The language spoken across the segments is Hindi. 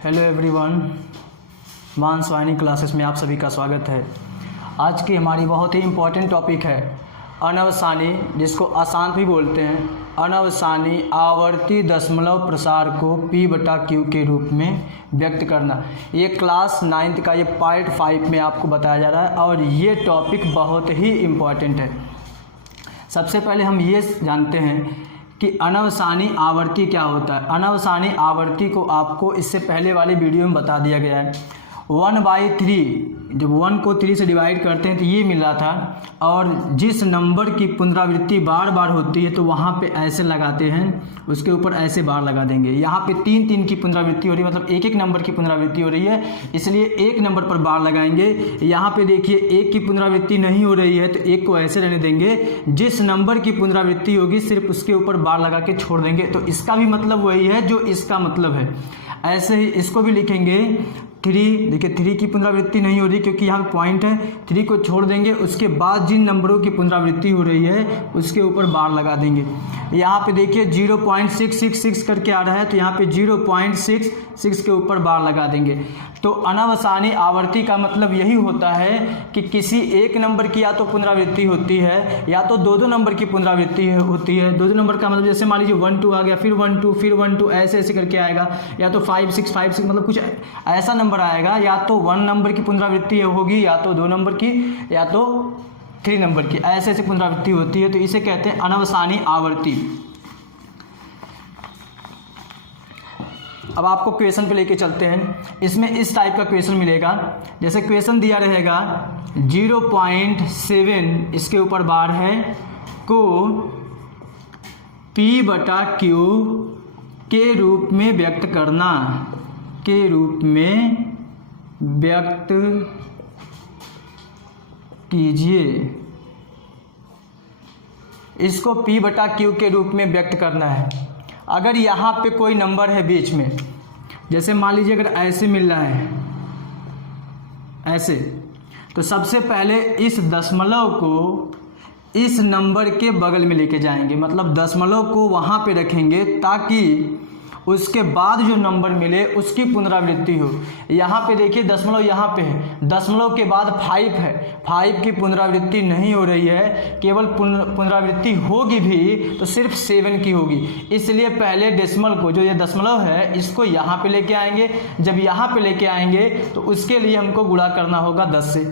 हेलो एवरीवन, मानस वाहिनी क्लासेस में आप सभी का स्वागत है। आज की हमारी बहुत ही इम्पोर्टेंट टॉपिक है अनवसानी, जिसको अशांत भी बोलते हैं। अनवसानी आवर्ती दशमलव प्रसार को P/Q के रूप में व्यक्त करना। ये क्लास 9th का ये पार्ट 5 में आपको बताया जा रहा है और ये टॉपिक बहुत ही इम्पोर्टेंट है। सबसे पहले हम ये जानते हैं कि अनवसानी आवर्ती क्या होता है। अनवसानी आवर्ती को आपको इससे पहले वाले वीडियो में बता दिया गया है। 1/3 जब 1 को 3 से डिवाइड करते हैं तो ये मिल रहा था, और जिस नंबर की पुनरावृत्ति बार बार होती है तो वहाँ पे ऐसे लगाते हैं, उसके ऊपर ऐसे बार लगा देंगे। यहाँ पे 3 की पुनरावृत्ति हो रही है, मतलब एक नंबर की पुनरावृत्ति हो रही है, इसलिए एक नंबर पर बार लगाएंगे। यहाँ पे देखिए 1 की पुनरावृत्ति नहीं हो रही है तो 1 को ऐसे रहने देंगे। जिस नंबर की पुनरावृत्ति होगी सिर्फ उसके ऊपर बार लगा के छोड़ देंगे। तो इसका भी मतलब वही है जो इसका मतलब है। ऐसे ही इसको भी लिखेंगे 3। देखिए 3 की पुनरावृत्ति नहीं हो रही क्योंकि यहाँ पॉइंट है, 3 को छोड़ देंगे। उसके बाद जिन नंबरों की पुनरावृत्ति हो रही है उसके ऊपर बार लगा देंगे। यहाँ पे देखिए 0.666 करके आ रहा है तो यहाँ पे 0.66 के ऊपर बार लगा देंगे। तो अनवसानी आवर्ती का मतलब यही होता है कि किसी एक नंबर की या तो पुनरावृत्ति होती है या तो दो नंबर की पुनरावृत्ति होती है। दो नंबर का मतलब जैसे मान लीजिए 1 2 आ गया, फिर 1 2, फिर 1 2, ऐसे ऐसे करके आएगा। या तो 5 6 5 6 मतलब कुछ ऐसा नंबर आएगा, या तो 1 नंबर की पुनरावृत्ति होगी, या तो 2 नंबर की, या तो 3 नंबर की, ऐसे ऐसे पुनरावृत्ति होती है। तो इसे कहते हैं अनवसानी आवर्ती। अब आपको क्वेश्चन पे लेके चलते हैं। इसमें इस टाइप का क्वेश्चन मिलेगा, जैसे क्वेश्चन दिया रहेगा 0.7 इसके ऊपर बार है को P/Q के रूप में व्यक्त करना, के रूप में व्यक्त कीजिए। इसको P/Q के रूप में व्यक्त करना है। अगर यहाँ पे कोई नंबर है बीच में, जैसे मान लीजिए अगर ऐसे मिल रहा है ऐसे, तो सबसे पहले इस दशमलव को इस नंबर के बगल में लेके जाएंगे, मतलब दशमलव को वहाँ पे रखेंगे ताकि उसके बाद जो नंबर मिले उसकी पुनरावृत्ति हो। यहाँ पे देखिए दशमलव यहाँ पे है, दशमलव के बाद 5 है, 5 की पुनरावृत्ति नहीं हो रही है, केवल पुनरावृत्ति होगी भी तो सिर्फ 7 की होगी। इसलिए पहले डेसिमल को, जो ये दशमलव है, इसको यहाँ पे लेके आएंगे। जब यहाँ पे लेके आएंगे तो उसके लिए हमको गुणा करना होगा 10 से,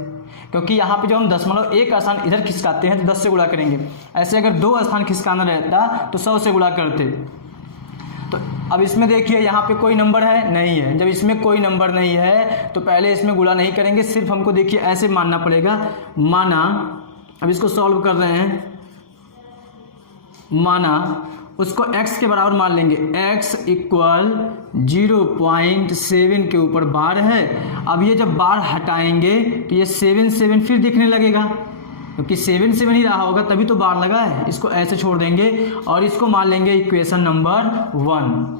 क्योंकि यहाँ पे जो हम दशमलव एक स्थान इधर खिसकाते हैं तो 10 से गुणा करेंगे। ऐसे अगर 2 स्थान खिसकाना रहता तो 100 से गुणा करते। तो अब इसमें देखिए यहाँ पे कोई नंबर है नहीं है। जब इसमें कोई नंबर नहीं है तो पहले इसमें गुणा नहीं करेंगे, सिर्फ हमको देखिए ऐसे मानना पड़ेगा। माना, अब इसको सॉल्व कर रहे हैं, माना उसको x के बराबर मान लेंगे। x = 0.7 के ऊपर बार है। अब ये जब बार हटाएंगे तो ये 7 फिर दिखने लगेगा, क्योंकि 7 ही रहा होगा तभी तो बार लगा है। इसको ऐसे छोड़ देंगे और इसको मान लेंगे इक्वेशन नंबर 1।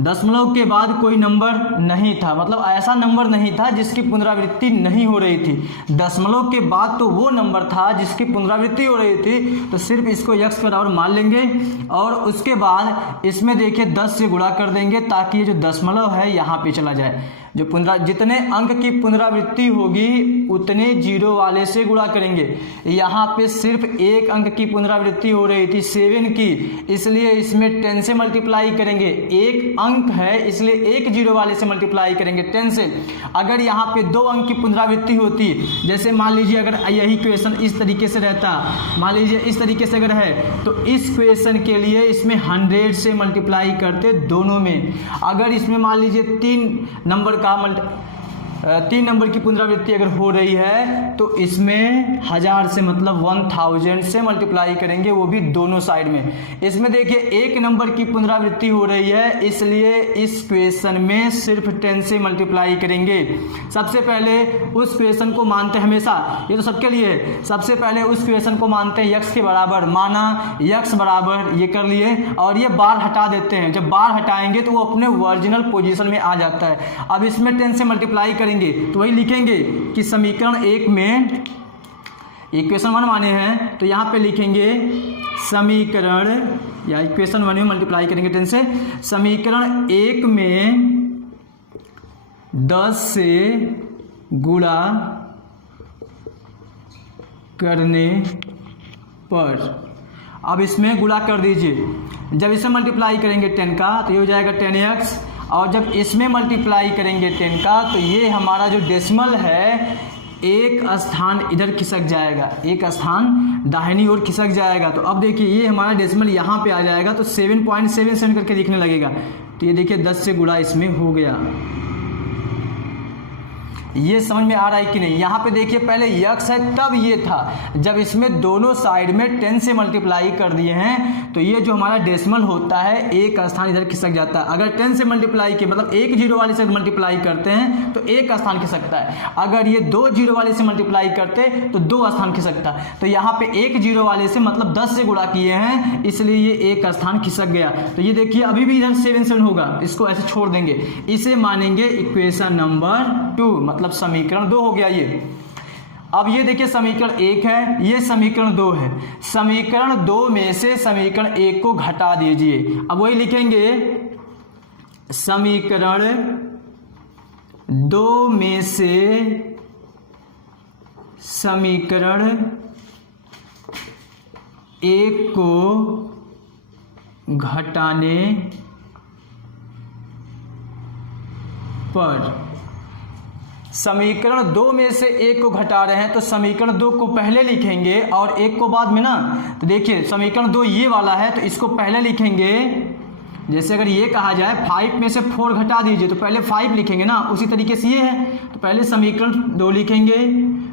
दशमलव के बाद कोई नंबर नहीं था, मतलब ऐसा नंबर नहीं था जिसकी पुनरावृत्ति नहीं हो रही थी। दशमलव के बाद तो वो नंबर था जिसकी पुनरावृत्ति हो रही थी, तो सिर्फ इसको x बराबर मान लेंगे और उसके बाद इसमें देखिए 10 से गुणा कर देंगे ताकि ये जो दशमलव है यहाँ पे चला जाए। जो जितने अंक की पुनरावृत्ति होगी उतने जीरो वाले से गुणा करेंगे। यहाँ पे सिर्फ एक अंक की पुनरावृत्ति हो रही थी 7 की, इसलिए इसमें 10 से मल्टीप्लाई करेंगे। एक अंक है इसलिए एक जीरो वाले से मल्टीप्लाई करेंगे 10 से। अगर यहाँ पे 2 अंक की पुनरावृत्ति होती, जैसे मान लीजिए अगर यही क्वेश्चन इस तरीके से रहता, मान लीजिए इस तरीके से अगर है, तो इस क्वेश्चन के लिए इसमें 100 से मल्टीप्लाई करते दोनों में। अगर इसमें मान लीजिए 3 नंबर का 3 नंबर की पुनरावृत्ति अगर हो रही है तो इसमें 1000 से मतलब 1000 से मल्टीप्लाई करेंगे, वो भी दोनों साइड में। इसमें देखिए एक नंबर की पुनरावृत्ति हो रही है, इसलिए इस क्वेश्चन में सिर्फ 10 से मल्टीप्लाई करेंगे। सबसे पहले उस क्वेश्चन को मानते हैं, हमेशा ये तो सबके लिए है, सबसे पहले उस क्वेश्चन को मानते हैं x के बराबर। माना x बराबर ये कर लिए और ये बार हटा देते हैं। जब बार हटाएंगे तो वो अपने ओरिजिनल पोजीशन में आ जाता है। अब इसमें 10 से मल्टीप्लाई करेंगे तो वही लिखेंगे कि समीकरण 1 में इक्वेशन 1 माने हैं, तो यहाँ पे लिखेंगे समीकरण, या इक्वेशन 1 में मल्टीप्लाई करेंगे 10 से, समीकरण 1 में 10 से गुणा करने पर, अब इसमें गुणा कर दीजिए। जब इसे मल्टीप्लाई करेंगे 10 का तो ये हो जाएगा 10x, और जब इसमें मल्टीप्लाई करेंगे 10 का तो ये हमारा जो डेसिमल है एक स्थान इधर खिसक जाएगा, एक स्थान दाहिनी ओर खिसक जाएगा। तो अब देखिए ये हमारा डेसिमल यहाँ पे आ जाएगा तो 7.77 करके दिखने लगेगा। तो ये देखिए 10 से गुणा इसमें हो गया। ये समझ में आ रहा है कि नहीं? यहाँ पे देखिए पहले यक्स है तब ये था, जब इसमें दोनों साइड में 10 से मल्टीप्लाई कर दिए हैं तो ये जो हमारा डेसिमल होता है एक स्थान इधर खिसक जाता है। अगर 10 से मल्टीप्लाई किए मतलब एक जीरो वाले से मल्टीप्लाई करते हैं तो एक स्थान खिसकता है, अगर ये 2 जीरो वाले से मल्टीप्लाई करते तो 2 स्थान खिसकता। तो यहाँ पे एक जीरो वाले से मतलब 10 से गुणा किए हैं इसलिए ये एक स्थान खिसक गया। तो ये देखिए अभी भी इधर 7 होगा, इसको ऐसे छोड़ देंगे, इसे मानेंगे इक्वेशन नंबर 2, मतलब समीकरण 2 हो गया ये। अब ये देखिए समीकरण 1 है, ये समीकरण 2 है। समीकरण 2 में से समीकरण 1 को घटा दीजिए। अब वही लिखेंगे समीकरण 2 में से समीकरण 1 को घटाने पर, समीकरण 2 में से 1 को घटा रहे हैं तो समीकरण 2 को पहले लिखेंगे और 1 को बाद में ना। तो देखिए समीकरण 2 ये वाला है तो इसको पहले लिखेंगे। जैसे अगर ये कहा जाए 5 में से 4 घटा दीजिए तो पहले 5 लिखेंगे ना, उसी तरीके से ये है तो पहले समीकरण 2 लिखेंगे।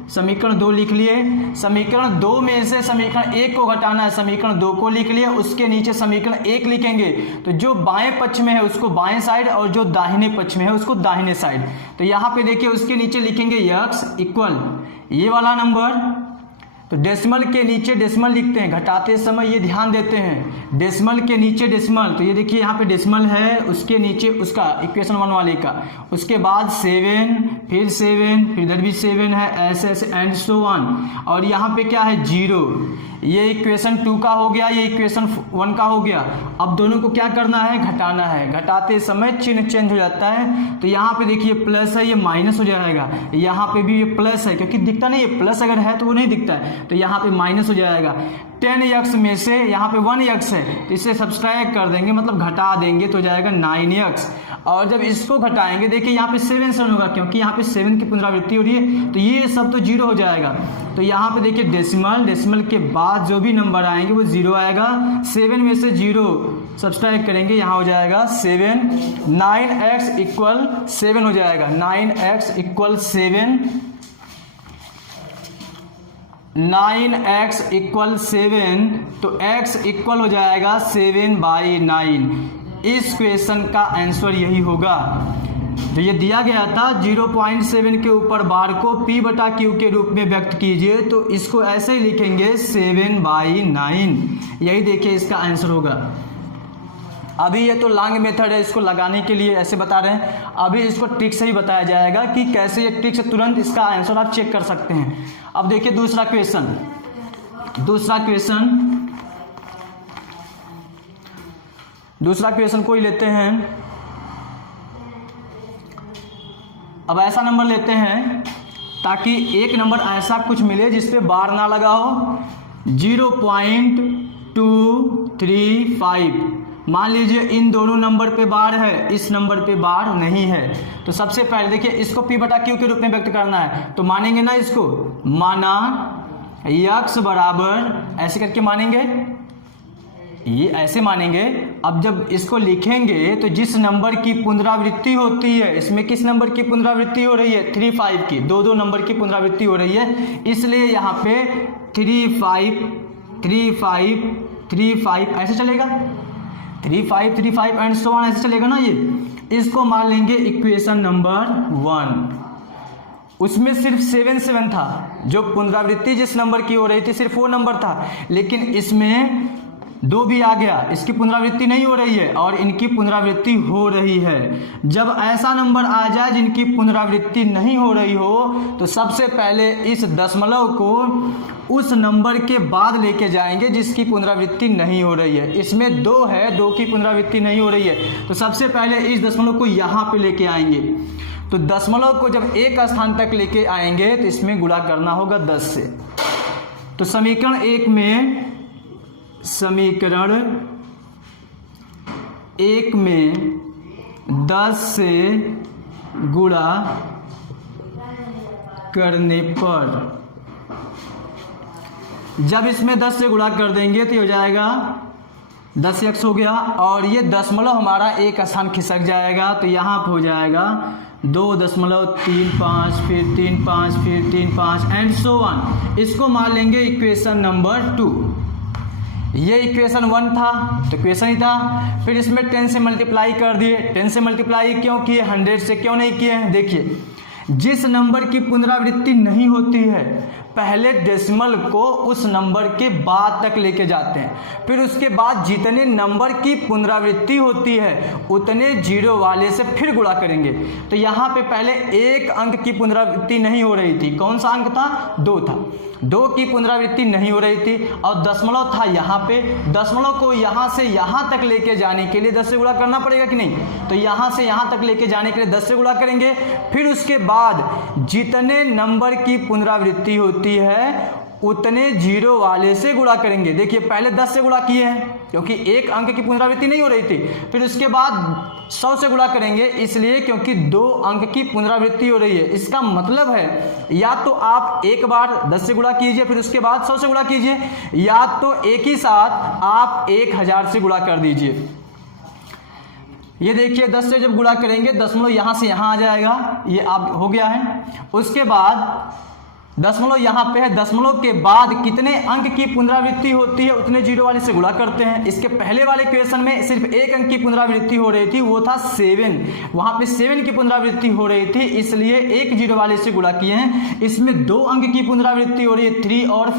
समीकरण 2 लिख लिए। समीकरण 2 में से समीकरण 1 को घटाना है, समीकरण 2 को लिख लिया, उसके नीचे समीकरण 1 लिखेंगे। तो जो बाएं पक्ष में है उसको बाएं साइड और जो दाहिने पक्ष में है उसको दाहिने साइड। तो यहाँ पे देखिए उसके नीचे लिखेंगे x इक्वल ये वाला नंबर, तो डेसिमल के नीचे डेसिमल लिखते हैं, घटाते समय ये ध्यान देते हैं, डेसिमल के नीचे डेसिमल। तो ये देखिए यहाँ पे डेसिमल है, उसके नीचे उसका इक्वेशन 1 वाले का, उसके बाद 7, फिर 7, फिर इधर भी 7 है, ऐसे ऐसे एंड सो ऑन। और यहाँ पे क्या है 0, ये इक्वेशन 2 का हो गया, ये इक्वेशन 1 का हो गया। अब दोनों को क्या करना है, घटाना है। घटाते समय चिन्ह चेंज हो जाता है, तो यहाँ पे देखिए प्लस है, ये माइनस हो जाएगा। यहाँ पे भी ये प्लस है क्योंकि दिखता नहीं है, प्लस अगर है तो वो नहीं दिखता है, तो यहाँ पे माइनस हो जाएगा। 10x में से यहाँ पे 1x है तो इसे सब्सट्रैक्ट कर देंगे, मतलब घटा देंगे तो जाएगा 9x। और जब इसको घटाएंगे देखिए यहाँ पे 7 होगा क्योंकि यहाँ पे 7 की पुनरावृत्ति हो रही है, तो ये सब तो 0 हो जाएगा। तो यहाँ पे देखिए डेसिमल के बाद जो भी नंबर आएंगे वो 0 आएगा। 7 में से 0 सब्सट्रैक्ट करेंगे, यहाँ हो जाएगा 7, 9x इक्वल 7 हो जाएगा। 9x इक्वल 7, 9x इक्वल 7, तो x इक्वल हो जाएगा 7/9। इस क्वेश्चन का आंसर यही होगा। तो ये दिया गया था 0.7 के ऊपर बार को p/q के रूप में व्यक्त कीजिए, तो इसको ऐसे ही लिखेंगे 7/9। यही देखिए इसका आंसर होगा। अभी ये तो लॉन्ग मेथड है, इसको लगाने के लिए ऐसे बता रहे हैं। अभी इसको ट्रिक से ही बताया जाएगा कि कैसे ये ट्रिक से तुरंत इसका आंसर आप चेक कर सकते हैं। अब देखिए दूसरा क्वेश्चन को ही लेते हैं। अब ऐसा नंबर लेते हैं ताकि एक नंबर ऐसा कुछ मिले जिस पे बार ना लगा हो। 0.235 मान लीजिए इन दोनों नंबर पे बार है, इस नंबर पे बार नहीं है। तो सबसे पहले देखिए इसको p/q के रूप में व्यक्त करना है, तो मानेंगे ना इसको, माना x बराबर ऐसे करके मानेंगे, ये ऐसे मानेंगे। अब जब इसको लिखेंगे तो जिस नंबर की पुनरावृत्ति होती है, इसमें किस नंबर की पुनरावृत्ति हो रही है, 35 की, दो नंबर की पुनरावृत्ति हो रही है, इसलिए यहाँ पे 35 35 35 ऐसे चलेगा, 35 35 एंड सो ऑन ऐसे चलेगा ना। ये इसको मान लेंगे इक्वेशन नंबर 1। उसमें सिर्फ 7 था, जो पुनरावृत्ति जिस नंबर की हो रही थी सिर्फ वो नंबर था, लेकिन इसमें 2 भी आ गया, इसकी पुनरावृत्ति नहीं हो रही है और इनकी पुनरावृत्ति हो रही है। जब ऐसा नंबर आ जाए जिनकी पुनरावृत्ति नहीं हो रही हो तो सबसे पहले इस दशमलव को उस नंबर के बाद लेके जाएंगे जिसकी पुनरावृत्ति नहीं हो रही है। इसमें 2 है, 2 की पुनरावृत्ति नहीं हो रही है, तो सबसे पहले इस दशमलव को यहाँ पे लेके आएंगे। तो दशमलव को जब एक स्थान तक लेके आएंगे तो इसमें गुणा करना होगा 10 से। तो समीकरण 1 में 10 से गुणा करने पर, जब इसमें 10 से गुणा कर देंगे तो ये हो जाएगा 10x हो गया, और ये दशमलव हमारा एक स्थान खिसक जाएगा, तो यहाँ पर हो जाएगा 2.35, फिर 3.5, फिर 3.5 एंड सो ऑन। इसको मान लेंगे इक्वेशन नंबर 2। ये इक्वेशन 1 था तो इक्वेशन ही था, फिर इसमें 10 से मल्टीप्लाई कर दिए। 10 से मल्टीप्लाई क्यों किए, 100 से क्यों नहीं किए हैं? देखिए, जिस नंबर की पुनरावृत्ति नहीं होती है पहले डेसिमल को उस नंबर के बाद तक लेके जाते हैं, फिर उसके बाद जितने नंबर की पुनरावृत्ति होती है उतने जीरो वाले से फिर गुणा करेंगे। तो यहाँ पे पहले एक अंक की पुनरावृत्ति नहीं हो रही थी। कौन सा अंक था? 2 था। 2 की पुनरावृत्ति नहीं हो रही थी और दशमलव था यहाँ पे। दशमलव को यहाँ से यहाँ तक लेके जाने के लिए 10 से गुणा करना पड़ेगा कि नहीं? तो यहाँ से यहाँ तक लेके जाने के लिए 10 से गुणा करेंगे, फिर उसके बाद जितने नंबर की पुनरावृत्ति होती है उतने जीरो वाले से गुणा करेंगे। देखिए, पहले 10 से गुणा किए हैं क्योंकि एक अंक की पुनरावृत्ति नहीं हो रही थी, फिर उसके बाद 100 से गुणा करेंगे इसलिए क्योंकि 2 अंक की पुनरावृत्ति हो रही है। इसका मतलब है या तो आप एक बार 10 से गुणा कीजिए फिर उसके बाद 100 से गुणा कीजिए, या तो एक ही साथ आप 1000 से गुणा कर दीजिए। ये देखिए, 10 से जब गुणा करेंगे दशमलव यहाँ से यहाँ आ जाएगा, ये आप हो गया है। उसके बाद दशमलव यहाँ पे है, दशमलव के बाद कितने अंक की पुनरावृत्ति होती है उतने जीरो वाले से गुणा करते हैं। इसके पहले वाले क्वेश्चन में सिर्फ एक अंक की पुनरावृत्ति हो रही थी, वो था 7। वहाँ पे 7 की पुनरावृत्ति हो रही थी इसलिए एक जीरो वाले से गुणा किए हैं। इसमें 2 अंक की पुनरावृत्ति हो रही है, 3 और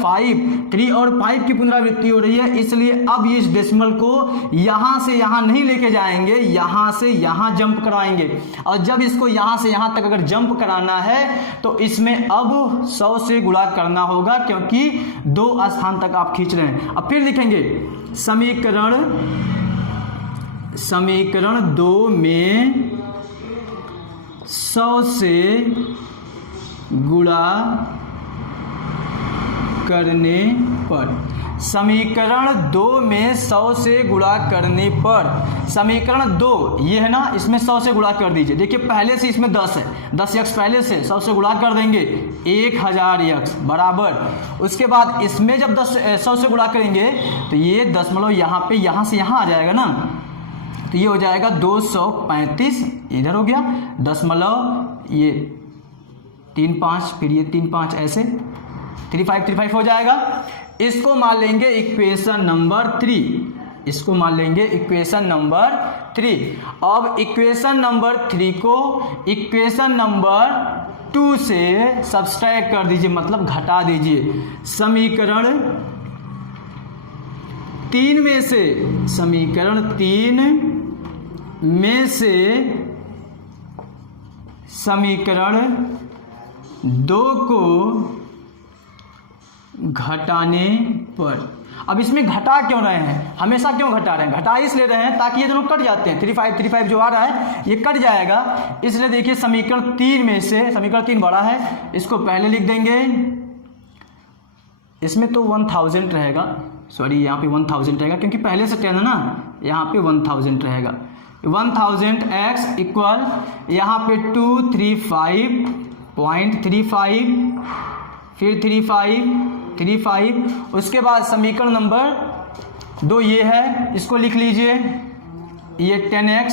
5 की पुनरावृत्ति हो रही है, इसलिए अब इस डेसिमल को यहाँ से यहाँ नहीं लेके जाएंगे, यहाँ से यहाँ जंप कराएंगे। और जब इसको यहाँ से यहाँ तक अगर जंप कराना है तो इसमें अब 100 से गुणा करना होगा क्योंकि 2 स्थान तक आप खींच रहे हैं। अब फिर लिखेंगे समीकरण 2 में 100 से गुणा करने पर, समीकरण 2 में 100 से गुणा करने पर, समीकरण 2 ये है ना, इसमें 100 से गुणा कर दीजिए। देखिए, पहले से इसमें 10 है, 10x पहले से 100 से गुणा कर देंगे 1000x बराबर। उसके बाद इसमें जब 100 से गुणा करेंगे तो ये दशमलव यहाँ पे यहाँ से यहाँ आ जाएगा ना, तो ये हो जाएगा 235, इधर हो गया दशमलव, ये 35, फिर ये 35 ऐसे 35 हो जाएगा। इसको मान लेंगे इक्वेशन नंबर 3, इसको मान लेंगे इक्वेशन नंबर 3। अब इक्वेशन नंबर 3 को इक्वेशन नंबर 2 से सब्सट्रैक्ट कर दीजिए, मतलब घटा दीजिए। समीकरण 3 में से, समीकरण 3 में से समीकरण 2 को घटाने पर, अब इसमें घटा क्यों रहे हैं, हमेशा क्यों घटा रहे हैं? घटा इसलिए रहे हैं ताकि ये दोनों कट जाते हैं, 35 जो आ रहा है ये कट जाएगा, इसलिए देखिए समीकरण 3 में से, समीकरण 3 बड़ा है, इसको पहले लिख देंगे। इसमें तो 1000 रहेगा, सॉरी यहाँ पे 1000 रहेगा क्योंकि पहले से 10 है ना, यहाँ पे 1000 रहेगा। 1000x इक्वल यहाँ पे 235.35, फिर 35, उसके बाद समीकरण नंबर 2 ये है, इसको लिख लीजिए। ये 10x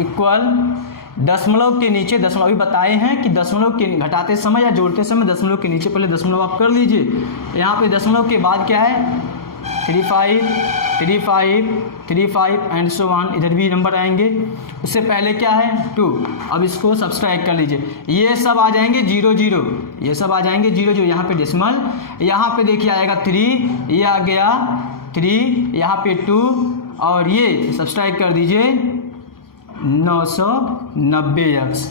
इक्वल दशमलव के नीचे, दशमलव अभी बताए हैं कि दशमलव के घटाते समय या जोड़ते समय दशमलव के नीचे पहले दशमलव आप कर लीजिए। यहाँ पे दशमलव के बाद क्या है 35 एंड सो ऑन, इधर भी नंबर आएंगे। उससे पहले क्या है 2, अब इसको सब्सट्रैक्ट कर लीजिए, ये सब आ जाएंगे 0 0, ये सब आ जाएंगे 0 0। यहाँ पे डेसिमल, यहाँ पे देखिए आएगा 3, ये आ गया 3, यहाँ पे 2 और ये सब्सट्रैक्ट कर दीजिए 990x।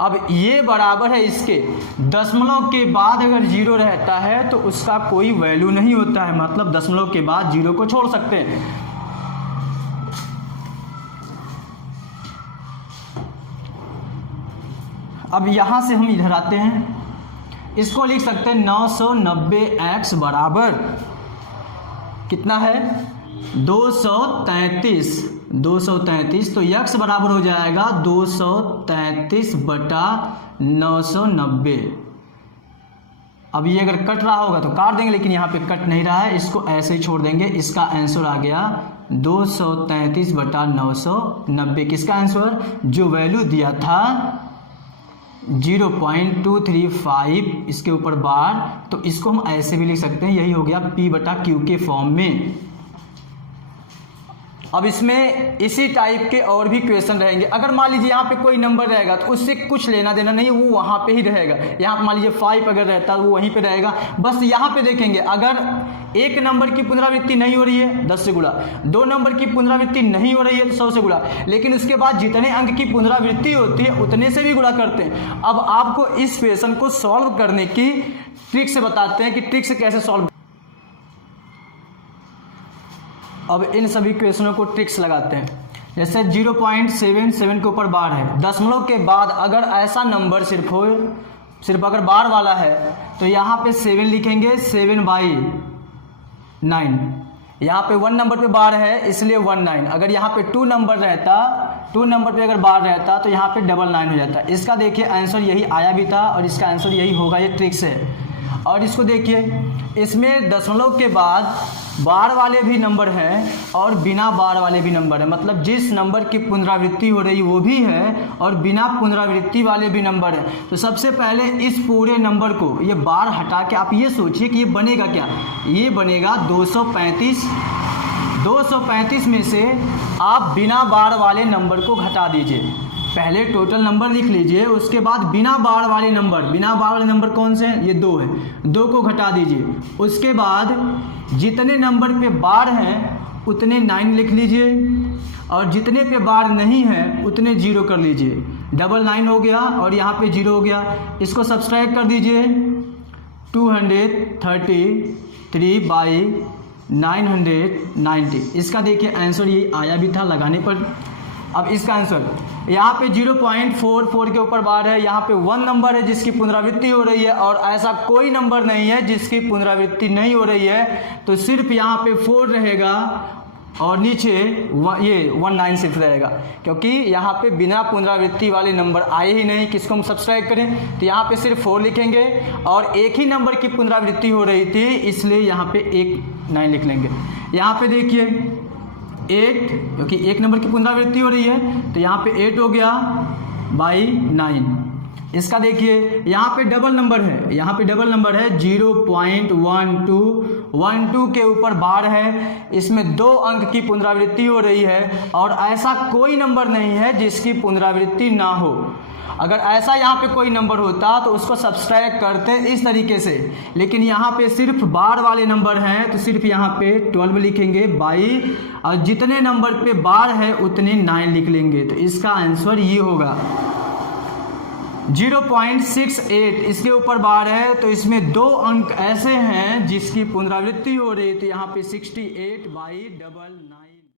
अब ये बराबर है इसके, दशमलव के बाद अगर 0 रहता है तो उसका कोई वैल्यू नहीं होता है, मतलब दशमलव के बाद 0 को छोड़ सकते हैं। अब यहाँ से हम इधर आते हैं, इसको लिख सकते हैं 990x बराबर कितना है 233। तो x बराबर हो जाएगा 233/990। अब ये अगर कट रहा होगा तो काट देंगे, लेकिन यहाँ पे कट नहीं रहा है, इसको ऐसे ही छोड़ देंगे। इसका आंसर आ गया 233/990। किसका आंसर? जो वैल्यू दिया था 0.235 इसके ऊपर बार, तो इसको हम ऐसे भी लिख सकते हैं, यही हो गया P/Q के फॉर्म में। अब इसमें इसी टाइप के और भी क्वेश्चन रहेंगे। अगर मान लीजिए यहाँ पे कोई नंबर रहेगा तो उससे कुछ लेना देना नहीं, वो वहाँ पे ही रहेगा। यहाँ मान लीजिए 5 अगर रहता है वो वहीं पे रहेगा। बस यहाँ पे देखेंगे, अगर एक नंबर की पुनरावृत्ति नहीं हो रही है 10 से गुणा, 2 नंबर की पुनरावृत्ति नहीं हो रही है तो 100 से गुणा, लेकिन उसके बाद जितने अंक की पुनरावृत्ति होती है उतने से भी गुणा करते हैं। अब आपको इस क्वेश्चन को सॉल्व करने की ट्रिक से बताते हैं कि ट्रिक से कैसे सॉल्व। अब इन सभी क्वेश्चनों को ट्रिक्स लगाते हैं। जैसे 0.77 के ऊपर बार है, दशमलव के बाद अगर ऐसा नंबर सिर्फ अगर बार वाला है तो यहाँ पे 7 लिखेंगे, 7/9। यहाँ पे 1 नंबर पे बार है इसलिए 19। अगर यहाँ पे 2 नंबर रहता, 2 नंबर पे अगर बार रहता तो यहाँ पे 99 हो जाता। इसका देखिए आंसर यही आया भी था और इसका आंसर यही होगा, ये ट्रिक्स है। और इसको देखिए, इसमें दशमलव के बाद बार वाले भी नंबर हैं और बिना बार वाले भी नंबर हैं, मतलब जिस नंबर की पुनरावृत्ति हो रही वो भी है और बिना पुनरावृत्ति वाले भी नंबर हैं। तो सबसे पहले इस पूरे नंबर को ये बार हटा के आप ये सोचिए कि ये बनेगा क्या। ये बनेगा 235। 235 में से आप बिना बार वाले नंबर को घटा दीजिए। पहले टोटल नंबर लिख लीजिए, उसके बाद बिना बार वाले नंबर, बिना बार वाले नंबर कौन से हैं? ये 2 है, 2 को घटा दीजिए। उसके बाद जितने नंबर पे बार हैं उतने 9 लिख लीजिए और जितने पे बार नहीं है उतने 0 कर लीजिए। 99 हो गया और यहाँ पे 0 हो गया। इसको सब्सट्रैक्ट कर दीजिए, 233/990। इसका देखिए आंसर ये आया भी था लगाने पर। अब इसका आंसर यहाँ पे 0.44 के ऊपर बार है, यहाँ पे 1 नंबर है जिसकी पुनरावृत्ति हो रही है और ऐसा कोई नंबर नहीं है जिसकी पुनरावृत्ति नहीं हो रही है, तो सिर्फ यहाँ पे 4 रहेगा और नीचे ये 19 सिर्फ रहेगा, क्योंकि यहाँ पे बिना पुनरावृत्ति वाले नंबर आए ही नहीं। किसको हम सब्सट्रैक्ट करें तो यहाँ पे सिर्फ 4 लिखेंगे और एक ही नंबर की पुनरावृत्ति हो रही थी इसलिए यहाँ पे 9 लिख लेंगे। यहाँ पे देखिए 8, क्योंकि एक नंबर की पुनरावृत्ति हो रही है तो यहाँ पे 8 हो गया बाई 9। इसका देखिए यहाँ पे डबल नंबर है, यहाँ पे डबल नंबर है 0.12 के ऊपर बार है, इसमें 2 अंक की पुनरावृत्ति हो रही है और ऐसा कोई नंबर नहीं है जिसकी पुनरावृत्ति ना हो। अगर ऐसा यहाँ पे कोई नंबर होता तो उसको सब्सट्रैक्ट करते इस तरीके से, लेकिन यहाँ पे सिर्फ बार वाले नंबर हैं तो सिर्फ यहाँ पे 12 लिखेंगे बाई, और जितने नंबर पे बार है उतने 9 लिख लेंगे। तो इसका आंसर ये होगा 0.68 इसके ऊपर बार है तो इसमें 2 अंक ऐसे हैं जिसकी पुनरावृत्ति हो रही थी, यहाँ पे 68/9।